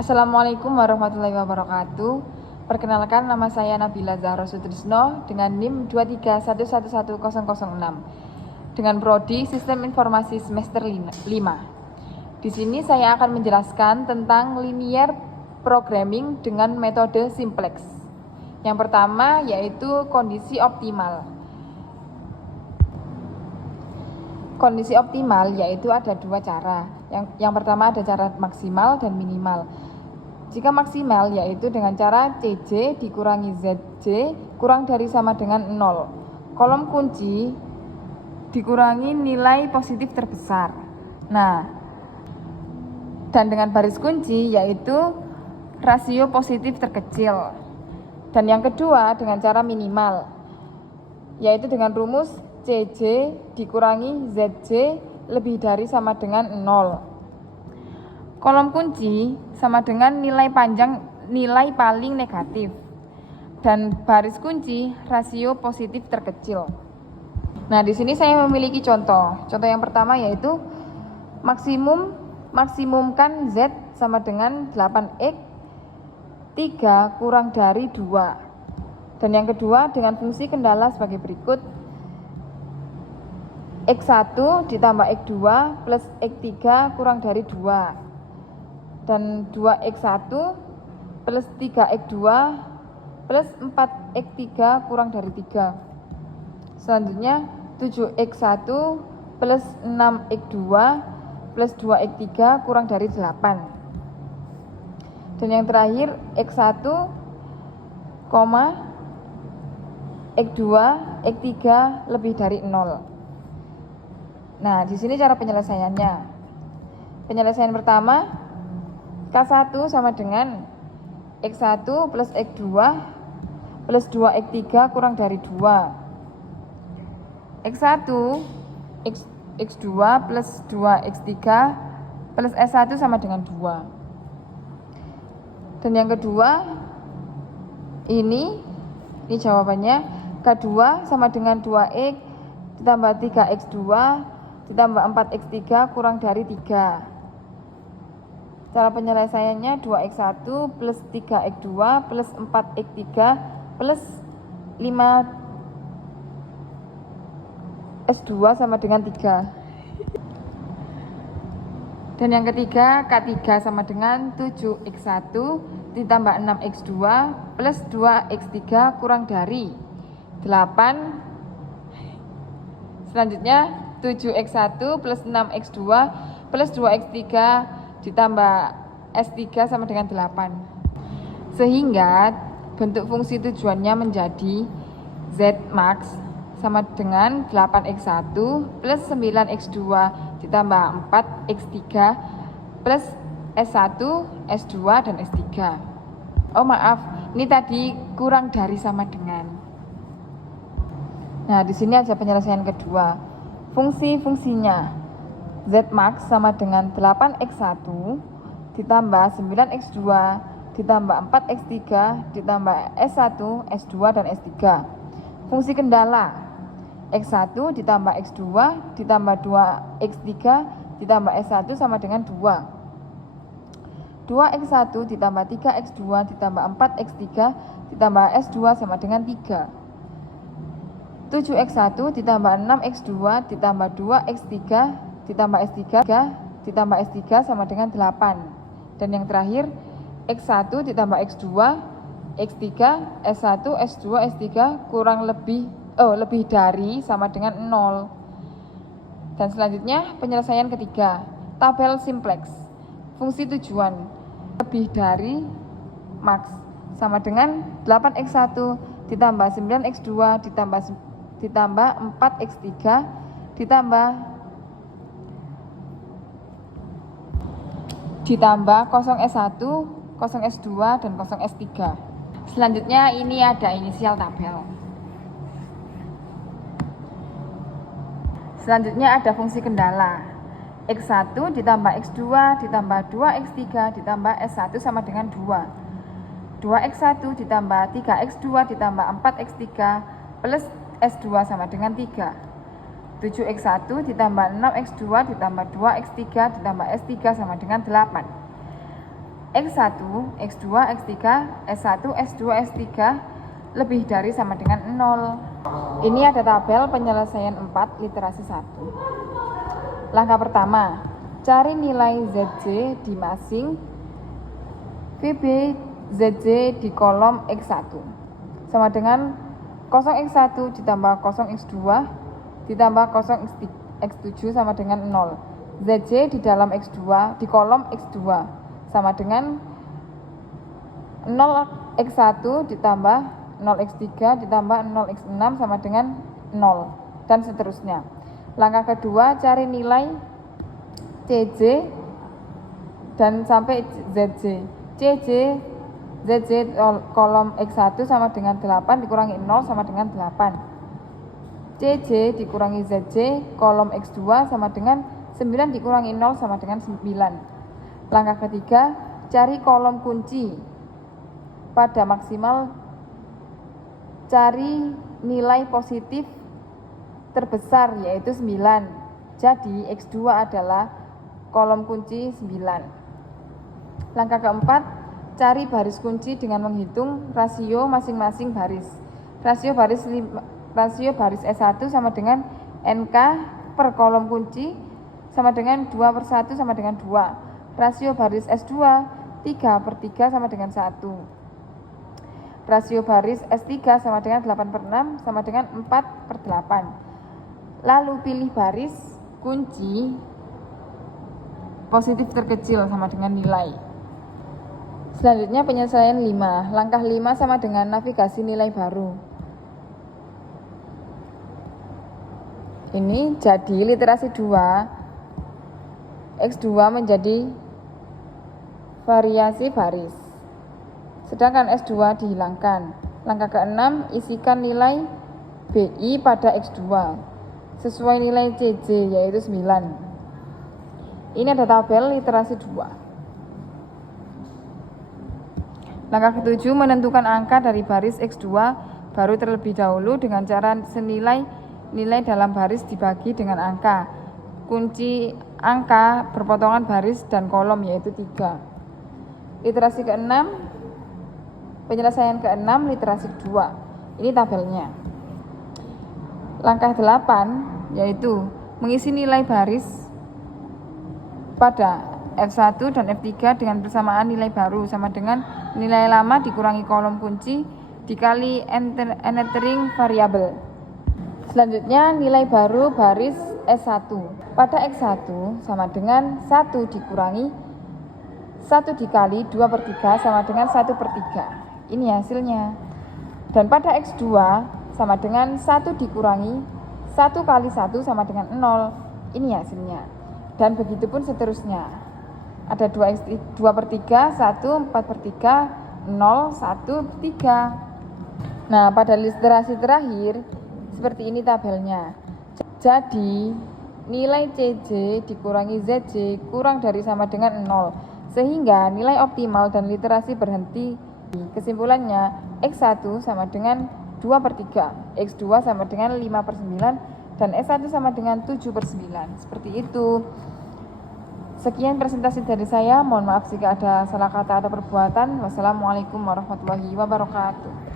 Assalamualaikum warahmatullahi wabarakatuh. Perkenalkan, nama saya Nabila Zahra Sutrisno dengan NIM 231111006 dengan prodi Sistem Informasi semester 5. Di sini saya akan menjelaskan tentang linear programming dengan metode simplex. Yang pertama yaitu kondisi optimal. Kondisi optimal yaitu ada dua cara. Yang pertama ada cara maksimal dan minimal. Jika maksimal yaitu dengan cara CJ dikurangi ZJ kurang dari sama dengan 0. Kolom kunci dikurangi nilai positif terbesar. Dan dengan baris kunci yaitu rasio positif terkecil. Dan yang kedua dengan cara minimal yaitu dengan rumus CJ dikurangi ZJ lebih dari sama dengan 0. Kolom kunci sama dengan nilai paling negatif. Dan baris kunci rasio positif terkecil. Nah, di sini saya memiliki contoh. Contoh yang pertama yaitu maksimumkan Z sama dengan 8X 3 kurang dari 2. Dan yang kedua dengan fungsi kendala sebagai berikut. X1 ditambah X2 plus X3 kurang dari 2. Dan 2X1 plus 3X2 plus 4X3 kurang dari 3. Selanjutnya 7X1 plus 6X2 plus 2X3 kurang dari 8. Dan yang terakhir X1, X2, X3 lebih dari 0. Nah, di sini cara penyelesaiannya. Penyelesaian pertama, K1 sama dengan X1 plus X2 plus 2X3 kurang dari 2. X1, X2 plus 2X3 plus S1 sama dengan 2. Dan yang kedua, ini jawabannya. K2 sama dengan 2X ditambah 3X2 ditambah 4X3 kurang dari 3. Cara penyelesaiannya 2X1 plus 3X2 plus 4X3 plus 5S2 sama dengan 3. Dan yang ketiga K3 sama dengan 7X1 ditambah 6X2 plus 2X3 kurang dari 8. Selanjutnya 7X1 plus 6X2 plus 2X3 ditambah S3 sama dengan 8. Sehingga bentuk fungsi tujuannya menjadi Z max sama dengan 8X1 plus 9X2 ditambah 4X3 plus S1, S2, dan S3. Oh maaf, ini tadi kurang dari sama dengan. Nah, di sini ada penyelesaian kedua. Fungsinya Z max sama dengan 8X1 ditambah 9X2 ditambah 4X3 ditambah S1, S2, dan S3. Fungsi kendala X1 ditambah X2 ditambah 2X3 ditambah S1 sama dengan 2. 2X1 ditambah 3X2 ditambah 4X3 ditambah S2 sama dengan 3. 7X1 ditambah 6X2 ditambah 2X3 ditambah S3 ditambah S3 sama dengan 8. Dan yang terakhir X1 ditambah X2 X3 S1 S2 S3 lebih dari sama dengan 0. Dan selanjutnya penyelesaian ketiga, tabel simplex. Fungsi tujuan lebih dari max sama dengan 8X1 ditambah 9X2 ditambah 4X3 ditambah 0S1, 0S2, dan 0S3. Selanjutnya ini ada inisial tabel. Selanjutnya ada fungsi kendala. X1 ditambah X2 ditambah 2X3 ditambah S1 sama dengan 2. 2X1 ditambah 3X2 ditambah 4X3 plus S2 sama dengan 3. 7X1 ditambah 6X2 ditambah 2X3 ditambah S3 sama dengan 8. X1, X2, X3, S1, S2, S3 lebih dari sama dengan 0. Ini ada tabel penyelesaian 4 literasi 1. Langkah pertama, cari nilai ZJ di masing VB ZJ di kolom X1 sama dengan 0x1 ditambah 0x2 ditambah 0x7 sama dengan 0. ZJ di dalam X2 di kolom X2 sama dengan 0x1 ditambah 0x3 ditambah 0x6 sama dengan 0 dan seterusnya. Langkah kedua, cari nilai CJ dan sampai ZJ. ZJ kolom X1 sama dengan 8 dikurangi 0 sama dengan 8. CJ dikurangi ZJ kolom X2 sama dengan 9 dikurangi 0 sama dengan 9. Langkah ketiga, cari kolom kunci pada maksimal, cari nilai positif terbesar yaitu 9. Jadi X2 adalah kolom kunci 9. Langkah keempat, cari baris kunci dengan menghitung rasio masing-masing baris. Rasio baris S1 sama dengan NK per kolom kunci sama dengan 2/1 sama dengan 2. Rasio baris S2 3/3 sama dengan 1. Rasio baris S3 sama dengan 8/6 sama dengan 4/8. Lalu pilih baris kunci positif terkecil sama dengan nilai. Selanjutnya penyelesaian 5. Langkah 5 sama dengan navigasi nilai baru. Ini jadi literasi 2 X2 menjadi variasi baris. Sedangkan S2 dihilangkan. Langkah ke-6, isikan nilai BI pada X2 sesuai nilai CJ yaitu 9. Ini ada tabel literasi 2. Langkah ke-7, menentukan angka dari baris X2 baru terlebih dahulu dengan cara senilai nilai dalam baris dibagi dengan angka. Kunci angka berpotongan baris dan kolom yaitu 3. Literasi ke-6, penyelesaian ke-6 literasi 2. Ini tabelnya. Langkah 8 yaitu mengisi nilai baris pada F1 dan F3 dengan persamaan nilai baru sama dengan nilai lama dikurangi kolom kunci dikali entering variabel. Selanjutnya nilai baru baris S1 pada X1 sama dengan 1 dikurangi 1 dikali 2/3 sama dengan 1/3. Ini hasilnya. Dan pada X2 sama dengan 1 dikurangi 1 kali 1 sama dengan 0. Ini hasilnya. Dan begitu pun seterusnya. Ada 2/3, 1, 4/3, 0, 1, 3. Nah, pada literasi terakhir seperti ini tabelnya. Jadi nilai CJ dikurangi ZJ kurang dari sama dengan 0, sehingga nilai optimal dan literasi berhenti. Kesimpulannya, X1 sama dengan 2/3, X2 sama dengan 5/9, dan S1 sama dengan 7/9. Seperti itu. Sekian presentasi dari saya. Mohon maaf jika ada salah kata atau perbuatan. Wassalamualaikum warahmatullahi wabarakatuh.